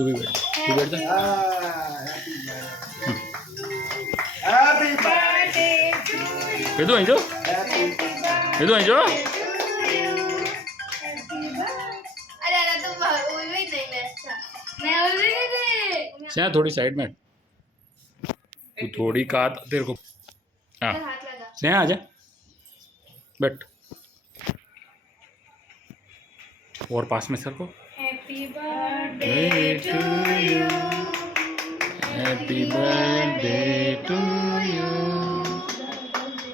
तू भी बैठ, तू बैठ जा। हैप्पी बर्थडे ये तो जो ये तो जो अरे अरे तुम बोल भी नहीं ले अच्छा मैं बोल भी नहीं थे स्नेहा थोड़ी साइड में, तू थोड़ी का तेरे को। हाँ हाथ लगा स्नेहा आजा बैठ, और पास में सर को। Happy birthday to you, happy birthday to you,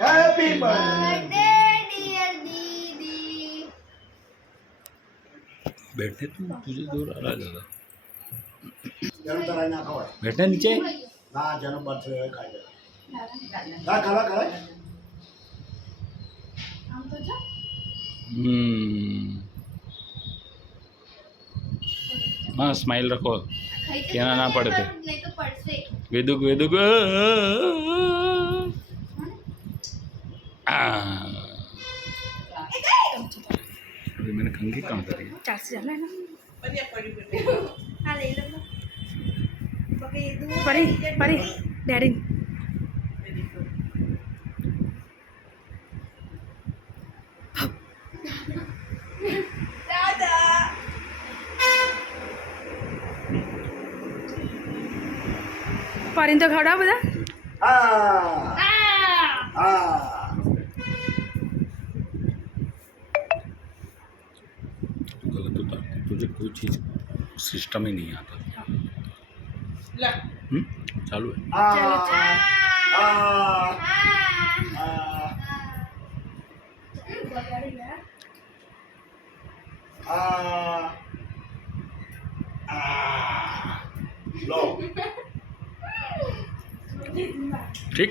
happy birthday birthday dear didi बैठने तू, तुझे दूर आ रहा है ज़्यादा, जन्म तराई ना खाओ बैठना नीचे। ना जन्म बर्थडे खाई ना खाला खाला हम तो जा हाँ स्माइल रखो, खाई के कहना ना पड़े थे। नहीं तो पड़ से वेदुक वेदुक अभी मैंने कंघी काम करी है। 4 से जाना है ना हां ले लो पके दूध परी परी डैडी दादा परी तो खड़ा बता गलत उतारती, तुझे कोई चीज़ सिस्टम ही नहीं आता। चालू है। लो ठीक।